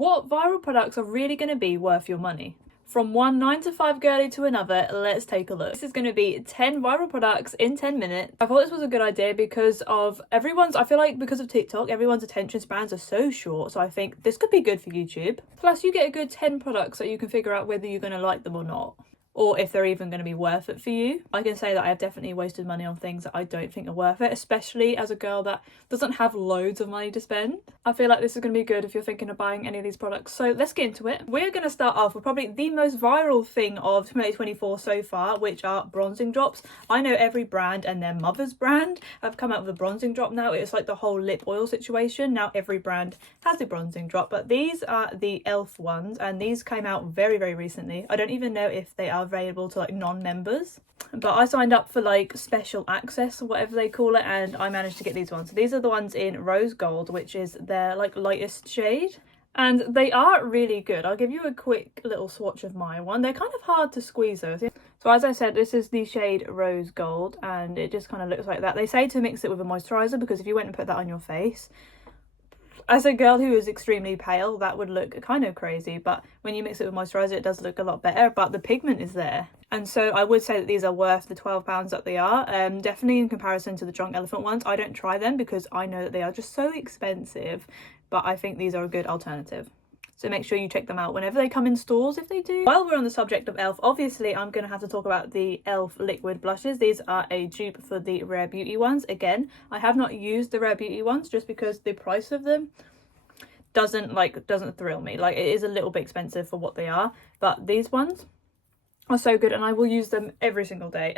What viral products are really going to be worth your money? From one 9 to 5 girly to another, let's take a look. This is going to be 10 viral products in 10 minutes. I thought this was a good idea because of I feel like because of TikTok, everyone's attention spans are so short. So I think this could be good for YouTube. Plus you get a good 10 products that you can figure out whether you're going to like them or not, or if they're even going to be worth it for you. I can say that I have definitely wasted money on things that I don't think are worth it, especially as a girl that doesn't have loads of money to spend. I feel like this is going to be good if you're thinking of buying any of these products. So let's get into it. We're going to start off with probably the most viral thing of 2024 so far, which are bronzing drops. I know every brand and their mother's brand have come out with a bronzing drop now. It's like the whole lip oil situation. Now every brand has a bronzing drop, but these are the e.l.f. ones, and these came out very, very recently. I don't even know if they are available to like non-members, but I signed up for like special access or whatever they call it, and I managed to get these ones. So these are the ones in rose gold, which is their like lightest shade, and they are really good. I'll give you a quick little swatch of my one. They're kind of hard to squeeze though. So as I said, this is the shade rose gold, and it just kind of looks like that. They say to mix it with a moisturizer, because if you went and put that on your face, as a girl who is extremely pale, that would look kind of crazy, but when you mix it with moisturiser, it does look a lot better, but the pigment is there. And so I would say that these are worth the £12 that they are, definitely in comparison to the Drunk Elephant ones. I don't try them because I know that they are just so expensive, but I think these are a good alternative. So make sure you check them out whenever they come in stores, if they do. While we're on the subject of e.l.f., obviously I'm going to have to talk about the e.l.f. liquid blushes. These are a dupe for the Rare Beauty ones. Again, I have not used the Rare Beauty ones just because the price of them doesn't thrill me. Like, it is a little bit expensive for what they are, but these ones are so good and I will use them every single day.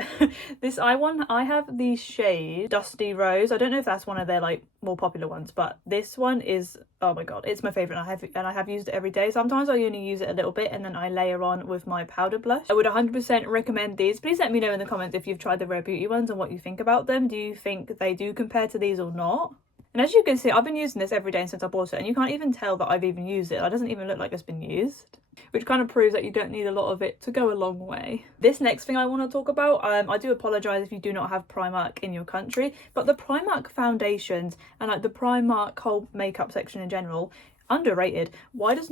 This eye one, I have the shade Dusty Rose. I don't know if that's one of their like more popular ones, but this one is, oh my god, it's my favorite, and I have used it every day. Sometimes I only use it a little bit and then I layer on with my powder blush. I would 100% recommend these. Please let me know in the comments if you've tried the Rare Beauty ones and what you think about them. Do you think they do compare to these or not? And as you can see, I've been using this every day since I bought it, and you can't even tell that I've even used it. It doesn't even look like it's been used, which kind of proves that you don't need a lot of it to go a long way. This next thing I want to talk about, I do apologise if you do not have Primark in your country, but the Primark foundations and like the Primark whole makeup section in general, underrated. Why do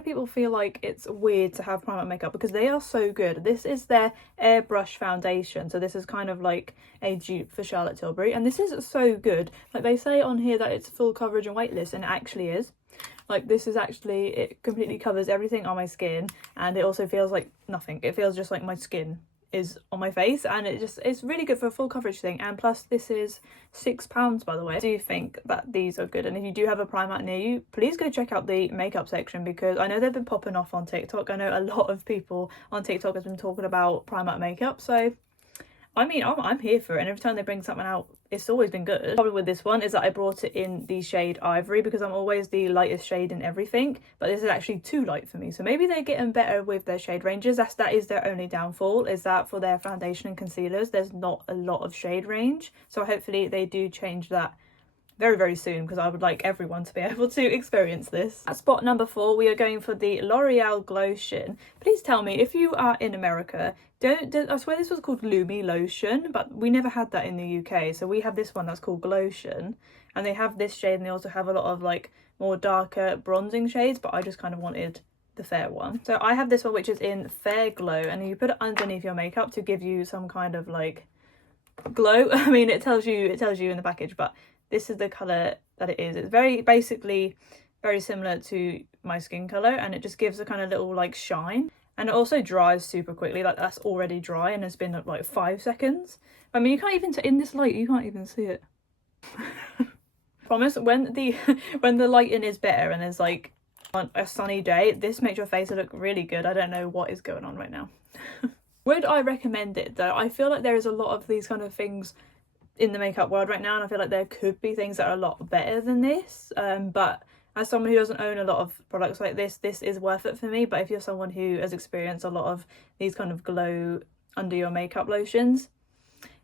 people feel like it's weird to have Primark makeup? Because they are so good. This is their airbrush foundation, so this is kind of like a dupe for Charlotte Tilbury, and this is so good. Like, they say on here that it's full coverage and weightless, and it actually is. Like, this is actually, it completely covers everything on my skin, and it also feels like nothing. It feels just like my skin is on my face, and it's really good for a full coverage thing. And plus this is £6, by the way. I do think that these are good, and if you do have a Primark near you, please go check out the makeup section, because I know they've been popping off on TikTok. I know a lot of people on TikTok has been talking about Primark makeup, so I mean, I'm here for it, and every time they bring something out, it's always been good. The problem with this one is that I brought it in the shade Ivory, because I'm always the lightest shade in everything, but this is actually too light for me. So maybe they're getting better with their shade ranges. That is their only downfall, is that for their foundation and concealers, there's not a lot of shade range. So hopefully they do change that very, very soon, because I would like everyone to be able to experience this. At spot number 4, we are going for the L'Oreal Glotion. Please tell me, if you are in America, I swear this was called Lumi Lotion, but we never had that in the UK. So we have this one that's called Glotion, and they have this shade, and they also have a lot of like more darker bronzing shades, but I just kind of wanted the fair one. So I have this one, which is in Fair Glow, and you put it underneath your makeup to give you some kind of like glow. I mean, it tells you in the package, but this is the colour that it is. It's basically very similar to my skin colour, and it just gives a kind of little like shine. And it also dries super quickly. Like, that's already dry and it's been like 5 seconds. I mean, you can't even, in this light, you can't even see it. Promise, when the lighting is better and there's like on a sunny day, this makes your face look really good. I don't know what is going on right now. Would I recommend it though? I feel like there is a lot of these kind of things in the makeup world right now, and I feel like there could be things that are a lot better than this, but as someone who doesn't own a lot of products like this is worth it for me. But if you're someone who has experienced a lot of these kind of glow under your makeup lotions,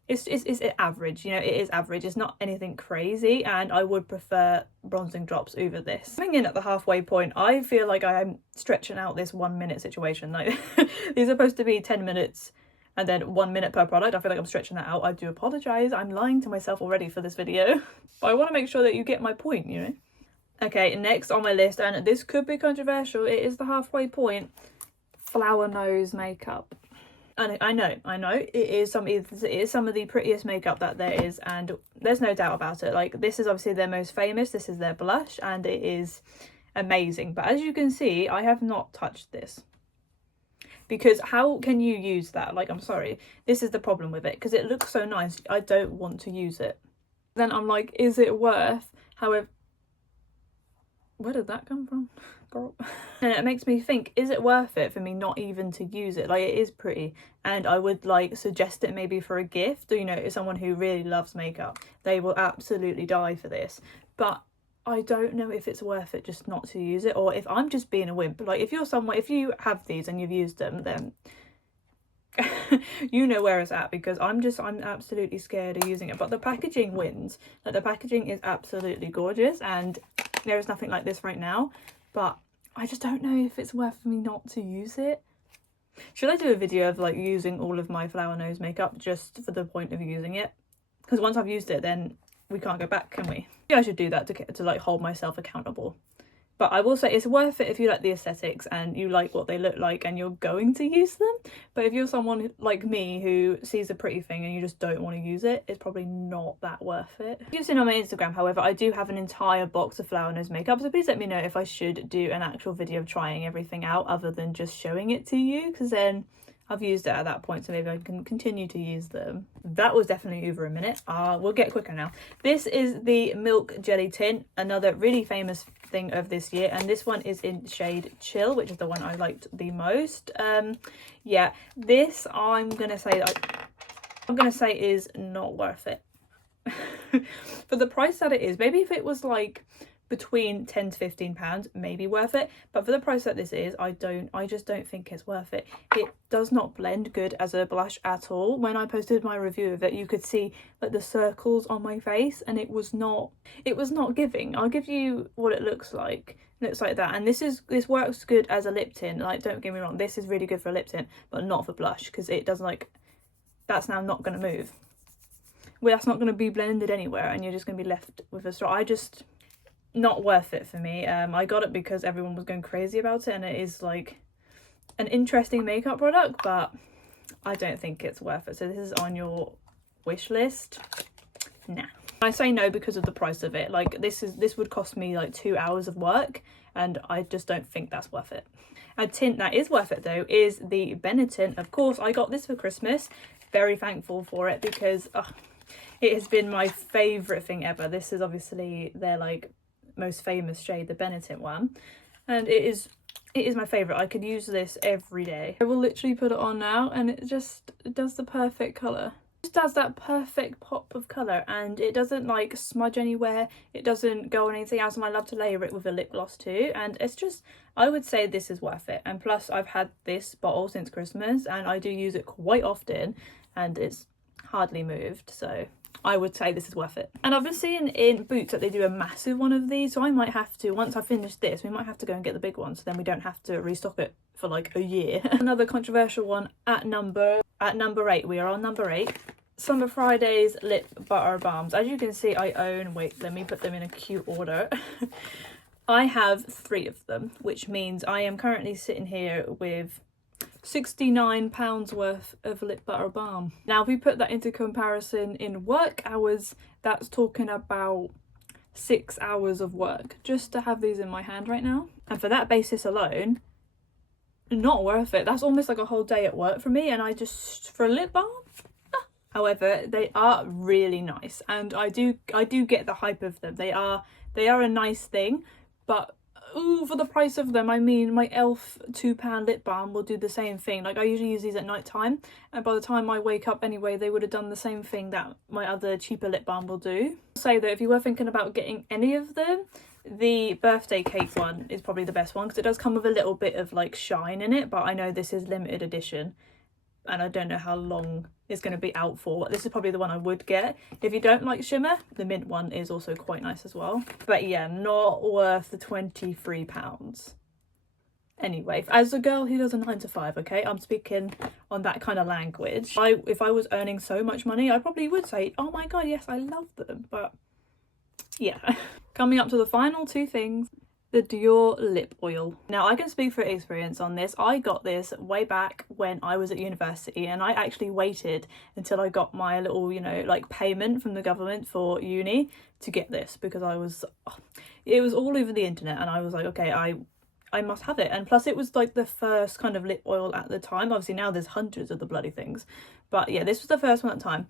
it's average, you know, it is average. It's not anything crazy, and I would prefer bronzing drops over this. Coming in at the halfway point, I feel like I am stretching out this 1 minute situation. Like, these are supposed to be 10 minutes and then 1 minute per product. I feel like I'm stretching that out. I do apologise. I'm lying to myself already for this video. But I want to make sure that you get my point, you know. Okay, next on my list, and this could be controversial, it is the halfway point, flower nose makeup. And I know, it is some of the prettiest makeup that there is, and there's no doubt about it. Like, this is obviously their most famous, this is their blush, and it is amazing. But as you can see, I have not touched this. Because how can you use that? Like, I'm sorry, this is the problem with it, because it looks so nice, I don't want to use it. Then I'm like, is it worth? However, where did that come from? Girl. And it makes me think, is it worth it for me not even to use it? Like, it is pretty, and I would like suggest it maybe for a gift, or, you know, someone who really loves makeup, they will absolutely die for this. But I don't know if it's worth it just not to use it, or if I'm just being a wimp. Like, if you're somewhere, if you have these and you've used them, then you know where it's at, because I'm absolutely scared of using it. But the packaging wins. Like, the packaging is absolutely gorgeous, and there is nothing like this right now, but I just don't know if it's worth for me not to use it. Should I do a video of like using all of my flower nose makeup just for the point of using it? Because once I've used it, then we can't go back, can we? Maybe I should do that to like hold myself accountable. But I will say it's worth it if you like the aesthetics and you like what they look like and you're going to use them. But if you're someone like me who sees a pretty thing and you just don't want to use it, it's probably not that worth it. If you've seen on my Instagram, however, I do have an entire box of flower nose makeup, so please let me know if I should do an actual video of trying everything out other than just showing it to you, because then I've used it at that point, so maybe I can continue to use them. That was definitely over a minute. We'll get quicker now. This is the Milk Jelly Tint, another really famous thing of this year, and this one is in shade Chill, which is the one I liked the most. Yeah, this I'm gonna say is not worth it. For the price that it is. Maybe if it was like between £10 to £15, maybe worth it, but for the price that this is, I just don't think it's worth it. It does not blend good as a blush at all. When I posted my review of it, you could see like the circles on my face, and it was not giving. I'll give you what it looks like. It looks like that, and this works good as a lip tint. Like, don't get me wrong, this is really good for a lip tint, but not for blush, because it doesn't, like, that's now not going to move. Well, that's not going to be blended anywhere, and you're just going to be left with a straw. Not worth it for me. I got it because everyone was going crazy about it, and it is like an interesting makeup product, but I don't think it's worth it. So this is on your wish list. Nah. I say no because of the price of it. Like, this would cost me like 2 hours of work, and I just don't think that's worth it. A tint that is worth it though is the Benetint. Of course, I got this for Christmas. Very thankful for it, because it has been my favourite thing ever. This is obviously their like most famous shade, the Benetint one, and it is my favorite. I could use this every day. I will literally put it on now, and it does the perfect color. It just does that perfect pop of color, and it doesn't like smudge anywhere. It doesn't go on anything else, and I love to layer it with a lip gloss too, and it's just, I would say this is worth it. And plus, I've had this bottle since Christmas, and I do use it quite often, and it's hardly moved, so I would say this is worth it. And I've been seeing in Boots that they do a massive one of these, so I might have to, once I finish this, we might have to go and get the big one, so then we don't have to restock it for like a year. Another controversial one at number 8. We are on number 8. Summer Fridays Lip Butter Balms. As you can see, I own, wait, let me put them in a cute order. I have 3 of them, which means I am currently sitting here with £69 worth of lip butter balm. Now, if we put that into comparison in work hours, that's talking about 6 hours of work just to have these in my hand right now. And for that basis alone, not worth it. That's almost like a whole day at work for me, and for a lip balm. However, they are really nice, and I do get the hype of them. They are a nice thing, but ooh, for the price of them, I mean, my e.l.f. £2 lip balm will do the same thing. Like, I usually use these at night time, and by the time I wake up anyway, they would have done the same thing that my other cheaper lip balm will do. I'll say that if you were thinking about getting any of them, the birthday cake one is probably the best one, because it does come with a little bit of like shine in it, but I know this is limited edition, and I don't know how long it's going to be out for. This is probably the one I would get. If you don't like shimmer, the mint one is also quite nice as well. But yeah, not worth the £23. Anyway, as a girl who does a 9 to 5, okay, I'm speaking on that kind of language. If I was earning so much money, I probably would say, oh my god, yes, I love them. But yeah. Coming up to the final two things. The Dior lip oil. Now I can speak for experience on this. I got this way back when I was at university, and I actually waited until I got my little, you know, like payment from the government for uni to get this, because it was all over the internet and I was like, okay, I must have it. And plus it was like the first kind of lip oil at the time. Obviously now there's hundreds of the bloody things, but yeah, this was the first one at the time.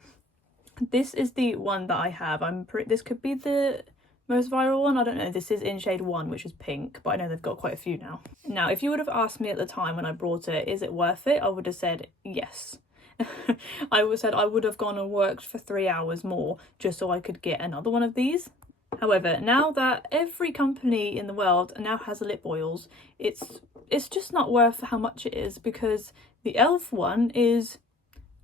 This is the one that I have. This could be the most viral one, I don't know. This is in shade 1, which is pink, but I know they've got quite a few now. Now, if you would have asked me at the time when I brought it, is it worth it? I would have said yes. I would have said I would have gone and worked for 3 hours more just so I could get another one of these. However, now that every company in the world now has lip oils, it's just not worth how much it is, because the e.l.f. one is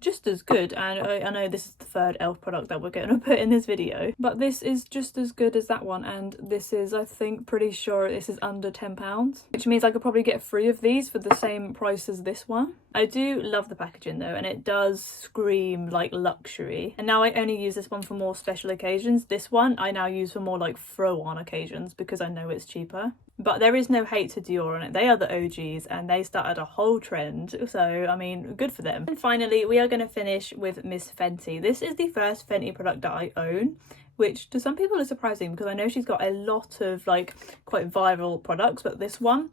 just as good, and I know this is the third e.l.f. product that we're going to put in this video, but this is just as good as that one, and this is, I think, pretty sure this is under £10, which means I could probably get 3 of these for the same price as this one. I do love the packaging though, and it does scream like luxury. And now I only use this one for more special occasions. This one I now use for more like throw-on occasions because I know it's cheaper. But there is no hate to Dior on it. They are the OGs and they started a whole trend. So, I mean, good for them. And finally, we are going to finish with Miss Fenty. This is the first Fenty product that I own, which to some people is surprising because I know she's got a lot of like quite viral products, but this one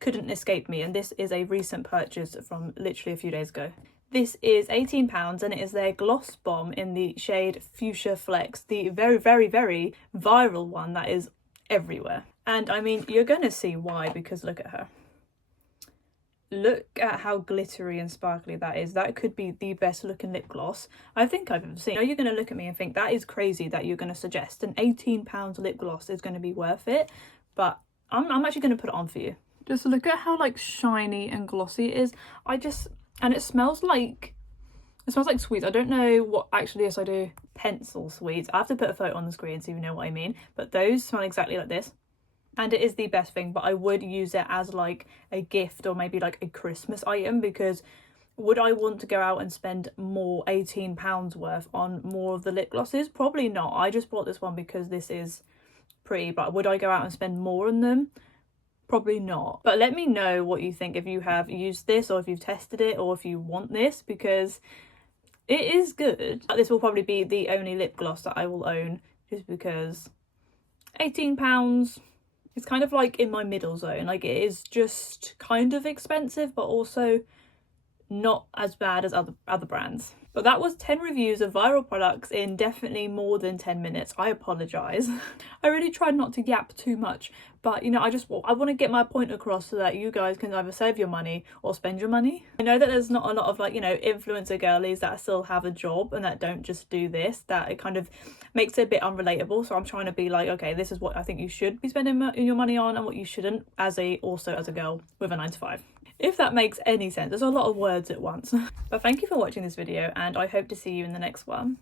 couldn't escape me. And this is a recent purchase from literally a few days ago. This is £18 and it is their Gloss Bomb in the shade Fuchsia Flex, the very, very, very viral one that is everywhere. And I mean, you're going to see why, because look at her. Look at how glittery and sparkly that is. That could be the best looking lip gloss I think I've ever seen. I know you're going to look at me and think that is crazy that you're going to suggest an £18 lip gloss is going to be worth it, but I'm actually going to put it on for you. Just look at how like shiny and glossy it is. And it smells like sweets. I don't know what actually, yes I do, pencil sweets. I have to put a photo on the screen so you know what I mean, but those smell exactly like this. And it is the best thing, but I would use it as like a gift or maybe like a Christmas item, because would I want to go out and spend more £18 worth on more of the lip glosses? Probably not. I just bought this one because this is pretty, but would I go out and spend more on them? Probably not. But let me know what you think, if you have used this or if you've tested it or if you want this, because it is good. But this will probably be the only lip gloss that I will own, just because £18, it's kind of like in my middle zone. Like, it is just kind of expensive, but also not as bad as other brands. But that was 10 reviews of viral products in definitely more than 10 minutes. I apologise. I really tried not to yap too much, but you know, I want to get my point across so that you guys can either save your money or spend your money. I know that there's not a lot of like, you know, influencer girlies that still have a job and that don't just do this, that it kind of makes it a bit unrelatable. So I'm trying to be like, okay, this is what I think you should be spending your money on and what you shouldn't, also as a girl with a 9 to 5. If that makes any sense. There's a lot of words at once. But thank you for watching this video and I hope to see you in the next one.